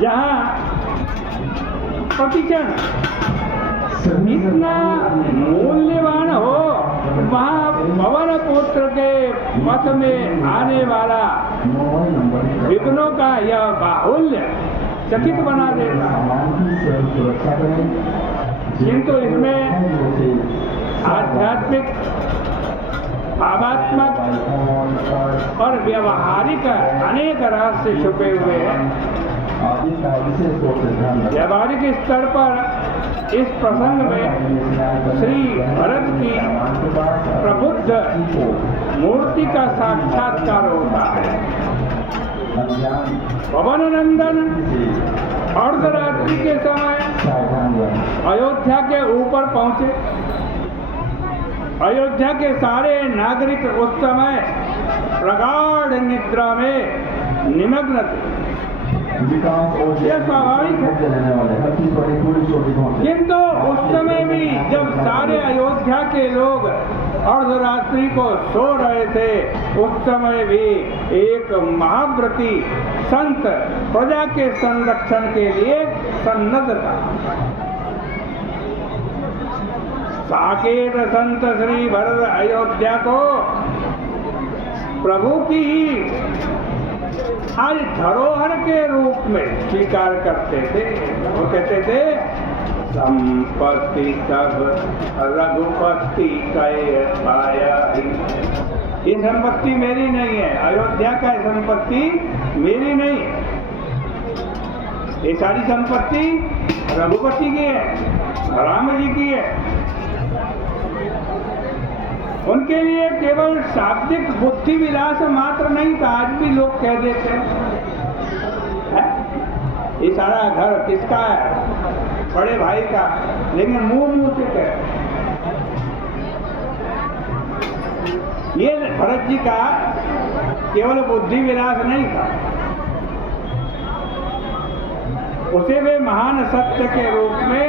जहाँ प्रतिक्षण इतना मूल्यवान हो, वहाँ पवन पुत्र के पथ में आने वाला विघ्नों का यह बाहुल्य चकित बना देता है। किंतु इसमें आध्यात्मिक, भावात्मक और व्यवहारिक अनेक रहस्य छुपे हुए हैं। व्यवहारिक स्तर पर इस प्रसंग में श्री भरत की प्रबुद्ध मूर्ति का साक्षात्कार होता है। पवन नंदन अर्धरात्रि के समय अयोध्या के ऊपर पहुंचे। अयोध्या के सारे नागरिक उस समय प्रगाढ़ निद्रा में निमग्न थे। यह स्वाभाविक है, किंतु उस समय भी जब सारे अयोध्या के लोग अर्धरात्रि को सो रहे थे, उस समय भी एक महाव्रती संत प्रजा के संरक्षण के लिए सन्नद्ध था। साकेत संत श्री भरत अयोध्या को प्रभु की आज धरोहर के रूप में स्वीकार करते थे। वो कहते थे संपत्ति सब रघुपति कहे पाया। ये संपत्ति मेरी नहीं है, अयोध्या का संपत्ति मेरी नहीं है, ये सारी संपत्ति रघुपति की है, राम जी की है। उनके लिए केवल शाब्दिक बुद्धि विलास मात्र नहीं था। आज भी लोग कह देते हैं ये सारा घर किसका है, बड़े भाई का, लेकिन मुंह से कह, ये भरत जी का केवल बुद्धि विलास नहीं था, उसे वे महान सत्य के रूप में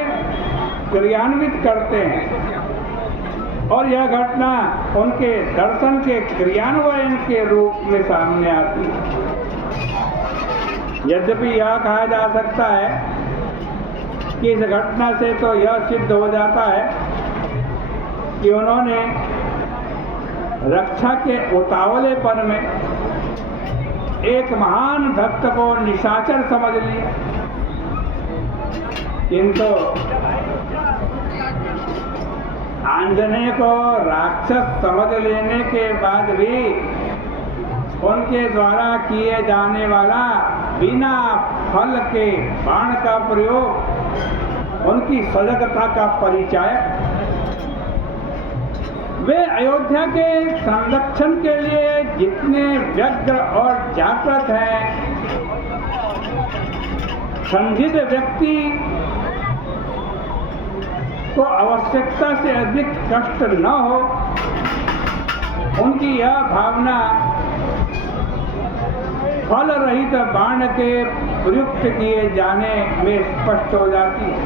क्रियान्वित करते हैं। और यह घटना उनके दर्शन के क्रियान्वयन के रूप में सामने आती है। यद्यपि यह कहा जा सकता है कि इस घटना से तो यह सिद्ध हो जाता है कि उन्होंने रक्षा के उतावलेपन में एक महान भक्त को निशाचर समझ लिया, किंतु आंजनेय को राक्षस समझ लेने के बाद भी उनके द्वारा किए जाने वाला बिना फल के बाण का प्रयोग उनकी सजगता का परिचय। वे अयोध्या के संरक्षण के लिए जितने व्यग्र और जागृत हैं, संदिग्ध व्यक्ति को आवश्यकता से अधिक कष्ट न हो, उनकी यह भावना फल रहित बाण के प्रयुक्त किए जाने में स्पष्ट हो जाती है।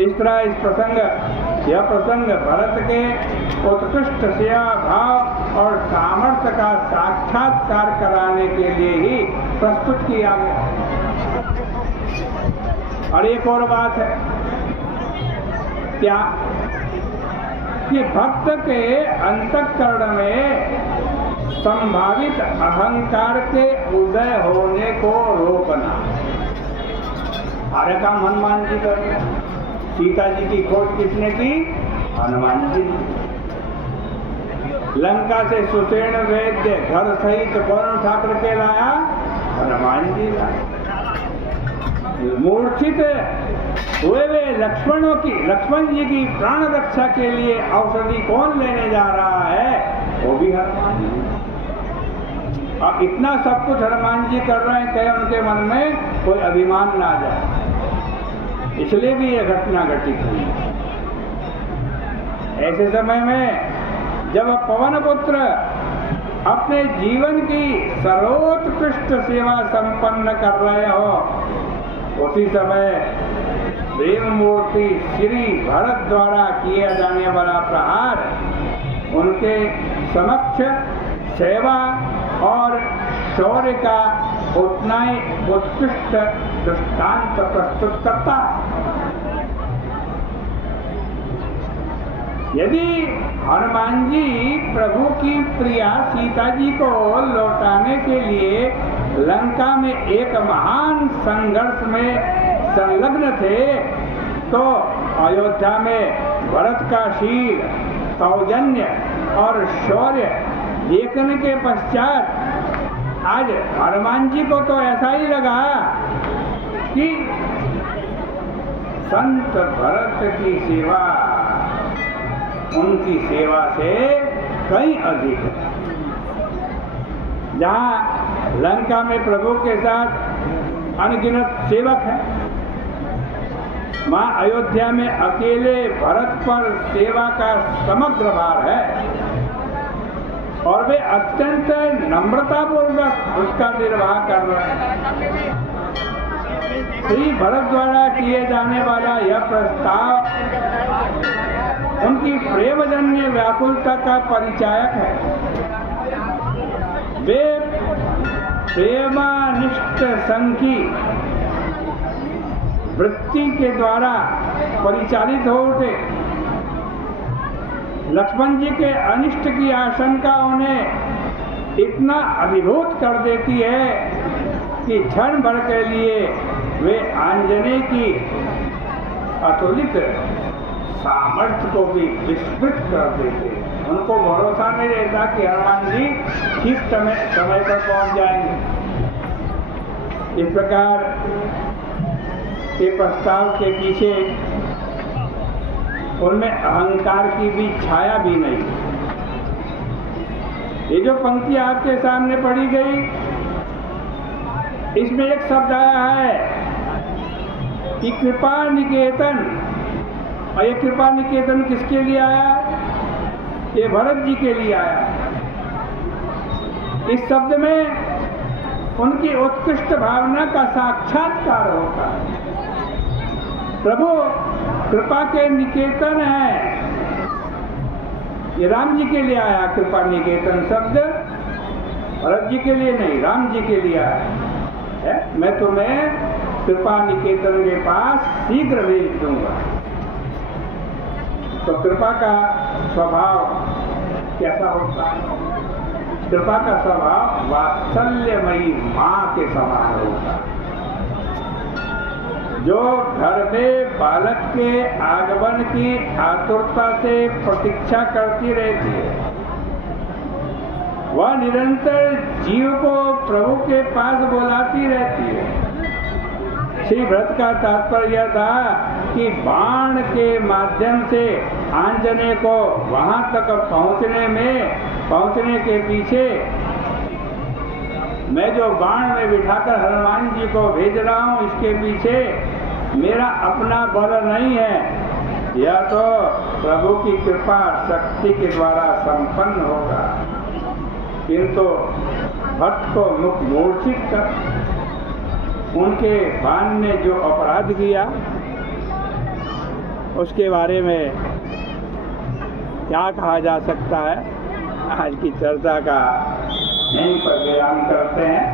इस तरह यह प्रसंग भरत के उत्कृष्ट सेवा भाव और सामर्थ्य का साक्षात्कार कराने के लिए ही प्रस्तुत किया गया। और एक और बात है, क्या कि भक्त के अंतःकरण में संभावित अहंकार के उदय होने को रोकना। सारे काम हनुमान जी कर रहे हैं। सीता जी की खोज किसने की? हनुमान जी। लंका से सुषेण वैद्य घर सहित कौन उठा करके लाया? हनुमान जी लाए। मूर्छित हुए वे लक्ष्मण जी की प्राण रक्षा के लिए औषधि कौन लेने जा रहा है? वो भी हनुमान जी। अब इतना सब कुछ हनुमान जी कर रहे हैं, कहीं उनके मन में कोई अभिमान ना आ जाए, इसलिए भी यह घटना घटित हुई। ऐसे समय में जब पवन पुत्र अपने जीवन की सर्वोत्कृष्ट सेवा संपन्न कर रहे हो, उसी समय प्रेम मूर्ति श्री भरत द्वारा किया जाने वाला प्रहार उनके समक्ष सेवा और शौर्य का उतना ही उत्कृष्ट दृष्टांत प्रस्तुत करता है। यदि हनुमान जी प्रभु की प्रिया सीता जी को लौटाने के लिए लंका में एक महान संघर्ष में संलग्न थे, तो अयोध्या में भरत का शील, सौजन्य और शौर्य देखने के पश्चात आज हनुमान जी को तो ऐसा ही लगा कि संत भरत की सेवा उनकी सेवा से कहीं अधिक है। जहाँ लंका में प्रभु के साथ अनगिनत सेवक हैं, वहाँ अयोध्या में अकेले भरत पर सेवा का समग्र भार है और वे अत्यंत नम्रतापूर्वक उसका निर्वाह कर रहे हैं। श्री भरत द्वारा किए जाने वाला यह प्रस्ताव उनकी प्रेमजन्य व्याकुलता का परिचायक है। वे प्रेमानिष्ठ संघ की वृत्ति के द्वारा परिचालित हो उठे। लक्ष्मण जी के अनिष्ट की आशंका उन्हें इतना अभिभूत कर देती है कि क्षण भर के लिए वे आंजनेय की अतुलित सामर्थ्य को भी विस्मृत कर देते। उनको भरोसा नहीं रहता कि हनुमान जी ठीक समय पर पहुंच जाएंगे। इस प्रकार के प्रस्ताव के पीछे उनमें अहंकार की भी छाया भी नहीं। ये जो पंक्ति आपके सामने पढ़ी गई, इसमें एक शब्द आया है कि कृपा निकेतन। और ये कृपा निकेतन किसके लिए आया? ये भरत जी के लिए आया। इस शब्द में उनकी उत्कृष्ट भावना का साक्षात्कार होता है। प्रभु कृपा के निकेतन है। ये राम जी के लिए आया कृपा निकेतन शब्द, भरत जी के लिए नहीं, राम जी के लिए आया है। मैं तुम्हें कृपा निकेतन के पास शीघ्र भेज दूंगा। तो कृपा का स्वभाव कैसा होता है? कृपा का स्वभाव वात्सल्यमयी माँ के समान होता है, जो घर में बालक के आगमन की आतुरता से प्रतीक्षा करती रहती है। वह निरंतर जीव को प्रभु के पास बुलाती रहती है। श्री भरत का तात्पर्य यह था कि बाण के माध्यम से आंजनेय को वहां तक पहुंचने के पीछे मैं जो बाण में बिठाकर हनुमान जी को भेज रहा हूँ, इसके पीछे मेरा अपना बल नहीं है। यह तो प्रभु की कृपा शक्ति के द्वारा संपन्न होगा। किंतु भक्त को मुख मूर्छित कर उनके बाण ने जो अपराध किया, उसके बारे में क्या कहा जा सकता है? आज की चर्चा का यहीं पर विराम करते हैं।